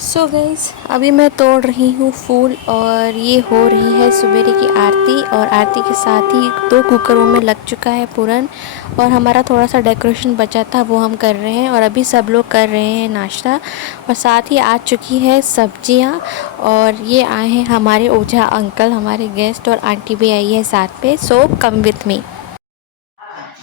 So guys अभी मैं तोड़ रही हूँ फूल और ये हो रही है सवेरे की आरती। और आरती के साथ ही 2 कुकरों में लग चुका है पूरन। और हमारा थोड़ा सा डेकोरेशन बचा था वो हम कर रहे हैं। और अभी सब लोग कर रहे हैं नाश्ता। और साथ ही आ चुकी है सब्जियाँ। और ये आए हैं हमारे ओझा अंकल, हमारे गेस्ट, और आंटी भी आई है साथ पे। So come with me.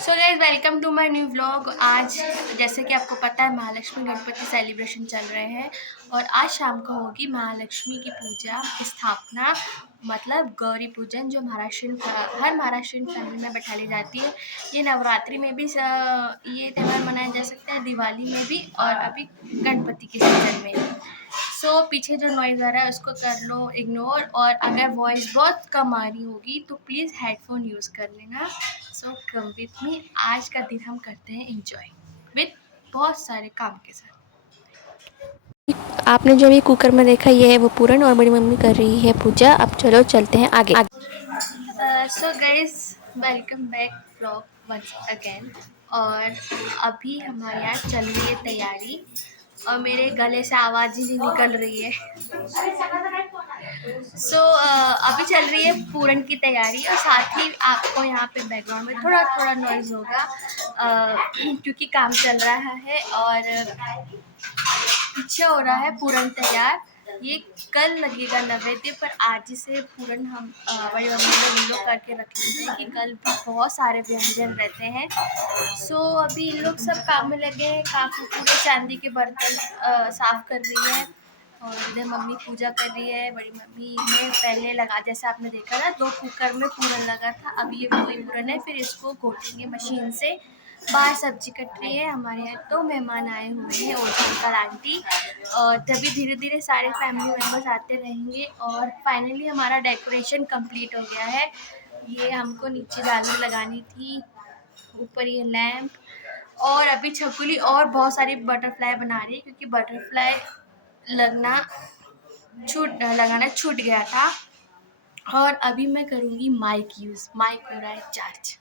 So guys welcome to my new vlog. आज जैसे कि आपको पता है महालक्ष्मी गणपति सेलिब्रेशन चल रहे हैं। और आज शाम को होगी महालक्ष्मी की पूजा स्थापना, मतलब गौरी पूजन, जो हर महाराष्ट्रियन फैमिली में बैठा ली जाती है। ये नवरात्रि में भी ये त्यौहार मनाया जा सकता है, दिवाली में भी, और अभी गणपति के सीजन में। पीछे जो नॉइज़ आ रहा है उसको कर लो इग्नोर। और अगर वॉइस बहुत कम आ रही होगी तो प्लीज़ हेडफोन यूज़ कर लेना। कम विथ मी। आज का दिन हम करते हैं एंजॉय विथ बहुत सारे काम के साथ। आपने जो ये कुकर में देखा ये है वो पूरन, और मेरी मम्मी कर रही है पूजा। अब चलो चलते हैं आगे। So guys welcome back vlog once again. और अभी हमारे यहाँ चल रही है तैयारी, और मेरे गले से आवाज़ ही नहीं निकल रही है। अभी चल रही है पूरन की तैयारी, और साथ ही आपको यहाँ पे बैकग्राउंड में थोड़ा थोड़ा नॉइज़ होगा क्योंकि काम चल रहा है। और पीछे हो रहा है पूरन तैयार। ये कल लगेगा नैवेद्य, पर आज से पूरन हम बड़ी मम्मी ने इन लोग करके रखे थे कि कल भी बहुत सारे व्यंजन रहते हैं। अभी इन लोग सब काम में लगे हैं। काफ़ी पूरे चांदी के बर्तन साफ कर रही है। और इधर मम्मी पूजा कर रही है। बड़ी मम्मी ने पहले लगा, जैसे आपने देखा ना, 2 कुकर में पूरन लगा था। अब ये वही पूरन है, फिर इसको घोटेंगे मशीन से। बाहर सब्जी कट रही है। हमारे यहाँ तो मेहमान आए हुए हैं, और अंकल आंटी। और तभी धीरे धीरे सारे फैमिली मेम्बर्स आते रहेंगे। और फाइनली हमारा डेकोरेशन कंप्लीट हो गया है। ये हमको नीचे झालर लगानी थी, ऊपर ये लैंप, और अभी छकुली और बहुत सारी बटरफ्लाई बना रही है, क्योंकि बटरफ्लाई लगाना छूट गया था। और अभी मैं करूँगी माइक यूज़। माइक हो रहा है चार्ज।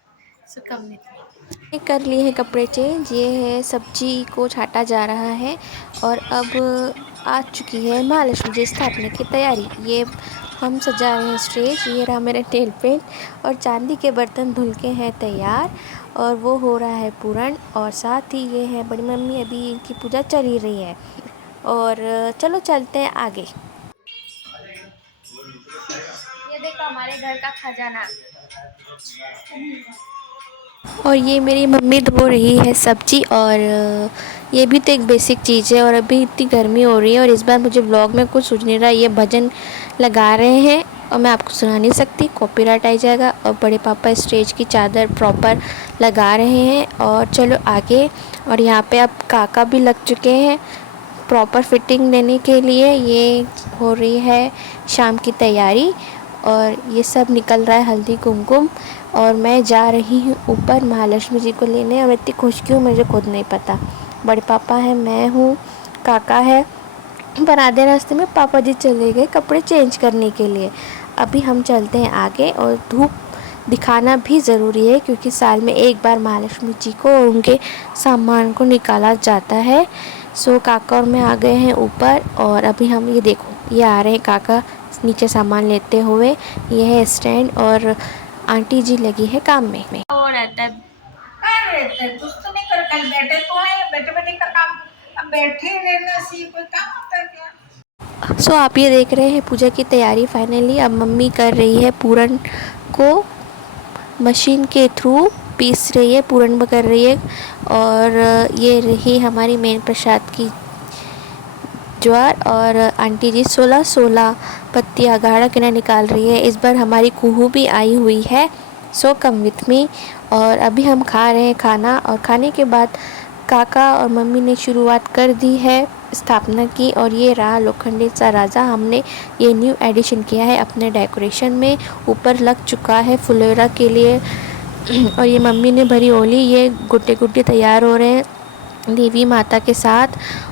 कम नहीं कर लिए हैं कपड़े चेंज। ये है सब्जी को छाटा जा रहा है। और अब आ चुकी है महालक्ष्मी जी स्थापना की तैयारी। ये हम सजा रहे हैं स्टेज। ये रहा मेरा टेल पेंट, और चांदी के बर्तन धुल के हैं तैयार। और वो हो रहा है पूरण। और साथ ही ये है बड़ी मम्मी, अभी इनकी पूजा चल ही रही है। और चलो चलते हैं आगे। ये देखो हमारे घर का खजाना। और ये मेरी मम्मी धो रही है सब्जी। और ये भी तो एक बेसिक चीज़ है। और अभी इतनी गर्मी हो रही है, और इस बार मुझे व्लॉग में कुछ सूझ नहीं रहा। ये भजन लगा रहे हैं और मैं आपको सुना नहीं सकती, कॉपीराइट आ जाएगा। और बड़े पापा स्टेज की चादर प्रॉपर लगा रहे हैं। और चलो आगे। और यहाँ पे अब काका भी लग चुके हैं प्रॉपर फिटिंग देने के लिए। ये हो रही है शाम की तैयारी। और ये सब निकल रहा है हल्दी कुमकुम। और मैं जा रही हूँ ऊपर महालक्ष्मी जी को लेने। और इतनी खुश क्यों मुझे खुद नहीं पता। बड़े पापा हैं, मैं हूँ, काका है। पर आधे रास्ते में पापा जी चले गए कपड़े चेंज करने के लिए। अभी हम चलते हैं आगे। और धूप दिखाना भी ज़रूरी है, क्योंकि साल में एक बार महालक्ष्मी जी को और उनके सामान को निकाला जाता है। काका और मैं आ गए हैं ऊपर। और अभी हम, ये देखो, ये आ रहे हैं काका नीचे सामान लेते हुए। ये है स्टैंड, और आंटी जी लगी है काम में। और रहता है काय रहता है, कुछ तो नहीं कर, कल बैठे तो है, बैठे बैठे का काम। अब बैठे रहने से कोई काम होता है क्या? आप ये देख रहे हैं पूजा की तैयारी। फाइनली अब मम्मी कर रही है पूरन को मशीन के थ्रू पीस रही है, पूरन कर रही है। और ये रही हमारी मेन प्रसाद की ज्वार। और आंटी जी 16 पत्तियाँ गाढ़ा किना निकाल रही है। इस बार हमारी कुहू भी आई हुई है। कम विथ मी। और अभी हम खा रहे हैं खाना। और खाने के बाद काका और मम्मी ने शुरुआत कर दी है स्थापना की। और ये रहा लोखंडी सा राजा, हमने ये न्यू एडिशन किया है अपने डेकोरेशन में। ऊपर लग चुका है फुलोरा के लिए। और ये मम्मी ने भरी ओली। ये गुड्डे गुड्डे तैयार हो रहे हैं देवी माता के साथ।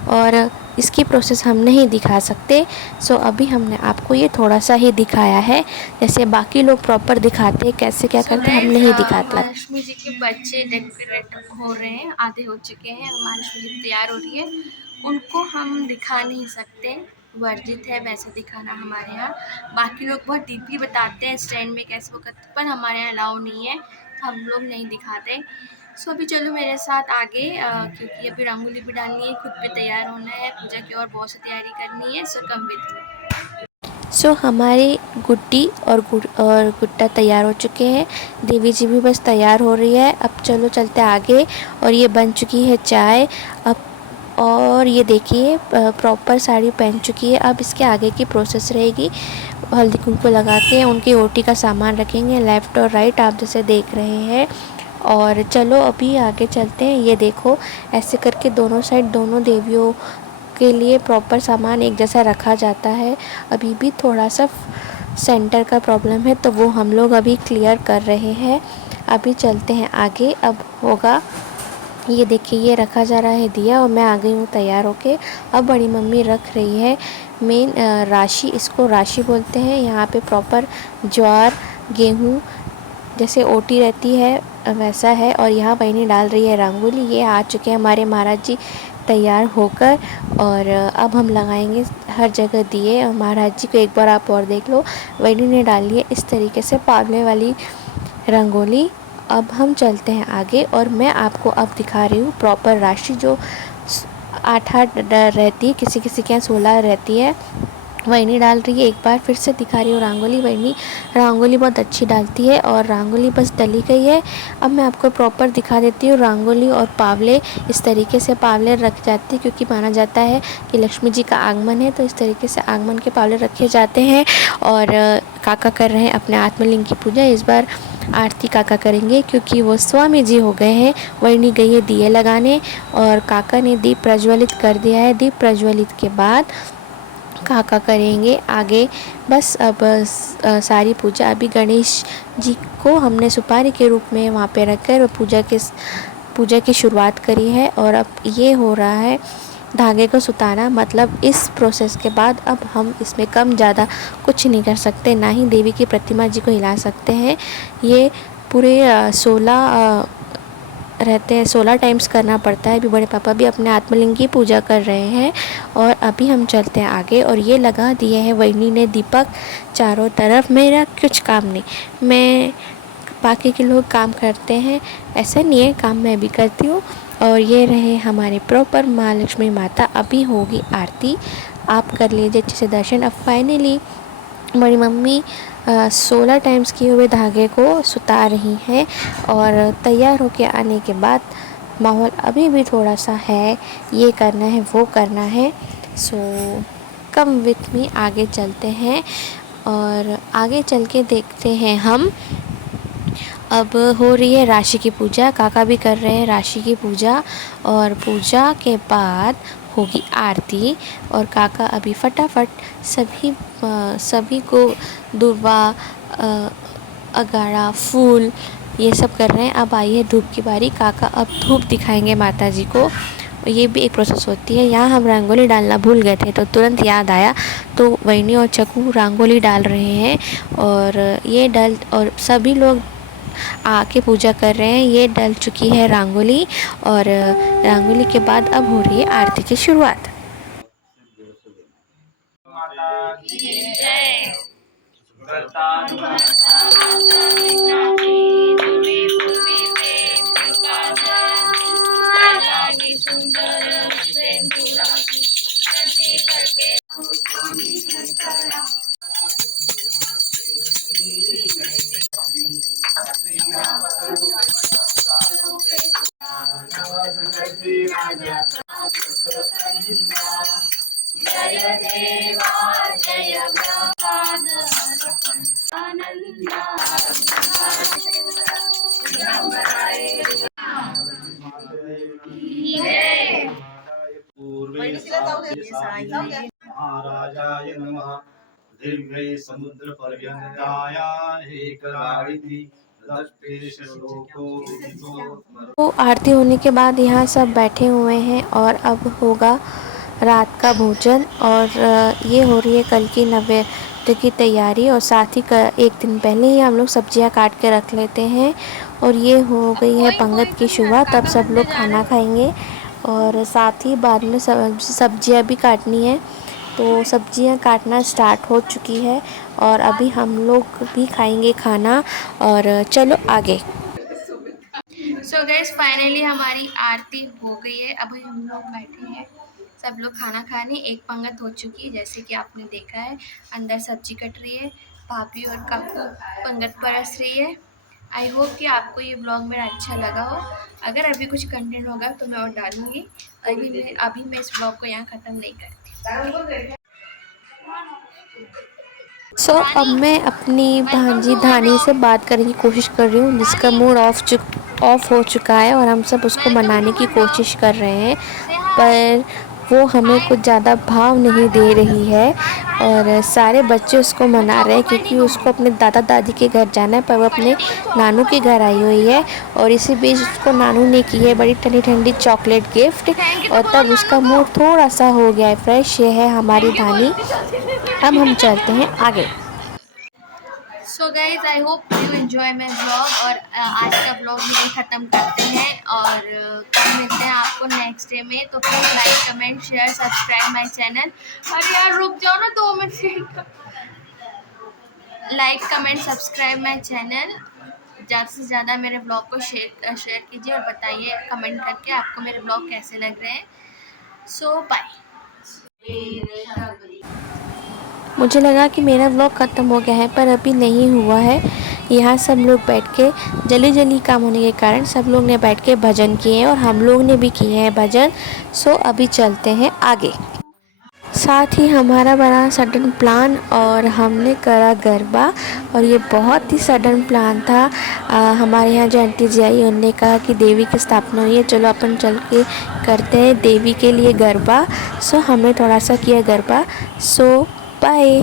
और इसकी प्रोसेस हम नहीं दिखा सकते। अभी हमने आपको ये थोड़ा सा ही दिखाया है। जैसे बाकी लोग प्रॉपर दिखाते हैं कैसे क्या करते हैं, हम नहीं दिखाते। महालक्ष्मी जी के बच्चे डेकोरेट हो रहे हैं, आधे हो चुके हैं। महालक्ष्मी जी तैयार हो रही है। उनको हम दिखा नहीं सकते, वर्जित है वैसे दिखाना हमारे यहाँ। बाकी लोग बहुत डीपली बताते हैं स्टैंड में कैसे वो करते, पर हमारे यहाँ अलाउ नहीं है, तो हम लोग नहीं दिखाते। सो अभी चलो मेरे साथ आगे, क्योंकि अभी रंगोली भी डालनी है, खुद भी तैयार होना है, पूजा की और बहुत सी तैयारी करनी है। सो कम विद मी। सो हमारी गुड्डी और गुड्डा तैयार हो चुके हैं। देवी जी भी बस तैयार हो रही है। अब चलो चलते आगे। और ये बन चुकी है चाय। अब और ये देखिए प्रॉपर साड़ी पहन चुकी है। अब इसके आगे की प्रोसेस रहेगी, हल्दी कुंकू लगा के उनकी ओटी का सामान रखेंगे लेफ़्ट और राइट, आप जैसे देख रहे हैं। और चलो अभी आगे चलते हैं। ये देखो ऐसे करके दोनों साइड दोनों देवियों के लिए प्रॉपर सामान एक जैसा रखा जाता है। अभी भी थोड़ा सा सेंटर का प्रॉब्लम है, तो वो हम लोग अभी क्लियर कर रहे हैं। अभी चलते हैं आगे। अब होगा, ये देखिए ये रखा जा रहा है दिया, और मैं आ गई हूँ तैयार होके। अब बड़ी मम्मी रख रही है मेन राशि, इसको राशि बोलते हैं यहाँ पे। प्रॉपर ज्वार गेहूँ जैसे ओटी रहती है वैसा है। और यहाँ बहनी डाल रही है रंगोली। ये आ चुके हैं हमारे महाराज जी तैयार होकर। और अब हम लगाएंगे हर जगह दिए। और महाराज जी को एक बार आप और देख लो, बहनी ने डाली है इस तरीके से पावले वाली रंगोली। अब हम चलते हैं आगे, और मैं आपको अब दिखा रही हूँ प्रॉपर राशि, जो 8 रहती है, किसी किसी के यहाँ 16 रहती है। वहीनी डाल रही है, एक बार फिर से दिखा रही हूँ रंगोली। वहीनी रंगोली बहुत अच्छी डालती है, और रंगोली बस डली गई है। अब मैं आपको प्रॉपर दिखा देती हूँ रंगोली और पावले। इस तरीके से पावले रख जाते हैं, क्योंकि माना जाता है कि लक्ष्मी जी का आगमन है, तो इस तरीके से आगमन के पावले रखे जाते हैं। और काका कर रहे हैं अपने आत्मलिंग की पूजा। इस बार आरती काका करेंगे, क्योंकि वो स्वामी जी हो गए हैं। वहीनी गई है दिए लगाने, और काका ने दीप प्रज्वलित कर दिया है। दीप प्रज्वलित के बाद काका करेंगे आगे। बस अब सारी पूजा अभी गणेश जी को हमने सुपारी के रूप में वहाँ पे रखकर पूजा की शुरुआत करी है। और अब ये हो रहा है धागे को सुताना। मतलब इस प्रोसेस के बाद अब हम इसमें कम ज़्यादा कुछ नहीं कर सकते, ना ही देवी की प्रतिमा जी को हिला सकते हैं। ये पूरे 16 रहते हैं, 16 टाइम्स करना पड़ता है। अभी बड़े पापा भी अपने आत्मलिंग की पूजा कर रहे हैं। और अभी हम चलते हैं आगे। और ये लगा दिए हैं वहीनी ने दीपक चारों तरफ। मेरा कुछ काम नहीं, मैं बाकी के लोग काम करते हैं ऐसा नहीं है, काम मैं भी करती हूँ। और ये रहे हमारे प्रॉपर माँ लक्ष्मी माता। अभी होगी आरती, आप कर लीजिए अच्छे से दर्शन। अब फाइनली बड़ी मम्मी 16 टाइम्स किए हुए धागे को सुता रही हैं। और तैयार होके आने के बाद माहौल अभी भी थोड़ा सा है, ये करना है वो करना है। सो कम विथ मी, आगे चलते हैं। और आगे चल के देखते हैं हम। अब हो रही है राशि की पूजा, काका भी कर रहे हैं राशि की पूजा। और पूजा के बाद होगी आरती। और काका अभी फटाफट सभी को दुर्वा अगाड़ा फूल ये सब कर रहे हैं। अब आई है धूप की बारी। काका अब धूप दिखाएंगे माता जी को। ये भी एक प्रोसेस होती है। यहाँ हम रंगोली डालना भूल गए थे, तो तुरंत याद आया, तो वहीनी और चकू रंगोली डाल रहे हैं। और ये डल और सभी लोग आके पूजा कर रहे हैं। ये डल चुकी है रंगोली। और रंगोली के बाद अब हो रही है आरती की शुरुआत। महाराजाय नमः। दिव्यै समुद्रपर्यन्ताय एकराडिति दक्षेश श्लोको विदितो। तो आरती होने के बाद यहाँ सब बैठे हुए हैं, और अब होगा रात का भोजन। और ये हो रही है कल की नैवेद्य की तैयारी। और साथ ही एक दिन पहले ही हम लोग सब्जियां काट के रख लेते हैं। और ये हो गई है पंगत की शुरुआत। अब सब लोग खाना खाएंगे। और साथ ही बाद में सब्जियां भी काटनी है। तो सब्जियां काटना स्टार्ट हो चुकी है और अभी हम लोग भी खाएंगे खाना। और चलो आगे। सो गाइस फाइनली हमारी आरती हो गई है। अभी हम लोग बैठे हैं, सब लोग खाना खाने। एक पंगत हो चुकी है जैसे कि आपने देखा है। अंदर सब्जी कट रही है, भाभी और काकू पंगत परस रही है। आई होप कि आपको ये ब्लॉग मेरा अच्छा लगा हो। अगर अभी कुछ कंटेंट होगा तो मैं और डालूंगी। अभी मैं इस ब्लॉग को यहाँ ख़त्म नहीं करती। अब मैं अपनी भांजी धानी से बात करने की कोशिश कर रही हूँ, जिसका मूड ऑफ हो चुका है और हम सब उसको मनाने की कोशिश कर रहे हैं, पर वो हमें कुछ ज़्यादा भाव नहीं दे रही है। और सारे बच्चे उसको मना रहे हैं क्योंकि उसको अपने दादा दादी के घर जाना है, पर वो अपने नानू के घर आई हुई है। और इसी बीच उसको नानू ने की है बड़ी ठंडी ठंडी चॉकलेट गिफ्ट, और तब उसका मूड थोड़ा सा हो गया है फ्रेश। ये है हमारी धानी। अब हम चलते हैं आगे। So guys I hope you enjoy my blog, और आज का ब्लॉग यही ख़त्म करते हैं और कल मिलते हैं आपको नेक्स्ट डे में। तो please like comment share subscribe my channel. अरे यार रुक जाओ ना 2 minute. Like comment subscribe my channel. ज़्यादा से ज़्यादा मेरे ब्लॉग को शेयर कीजिए और बताइए कमेंट करके आपको मेरे ब्लॉग कैसे लग रहे हैं। सो बाय। मुझे लगा कि मेरा व्लॉग ख़त्म हो गया है, पर अभी नहीं हुआ है। यहाँ सब लोग बैठ के जल्दी काम होने के कारण सब लोग ने बैठ के भजन किए हैं और हम लोग ने भी किए हैं भजन। सो अभी चलते हैं आगे। साथ ही हमारा बड़ा सडन प्लान और हमने करा गरबा, और ये बहुत ही सडन प्लान था। हमारे यहाँ जो आंटी जी आई उन्होंने कहा कि देवी की स्थापना हुई है, चलो अपन चल के करते हैं देवी के लिए गरबा। सो हमने थोड़ा सा किया गरबा। सो बाय।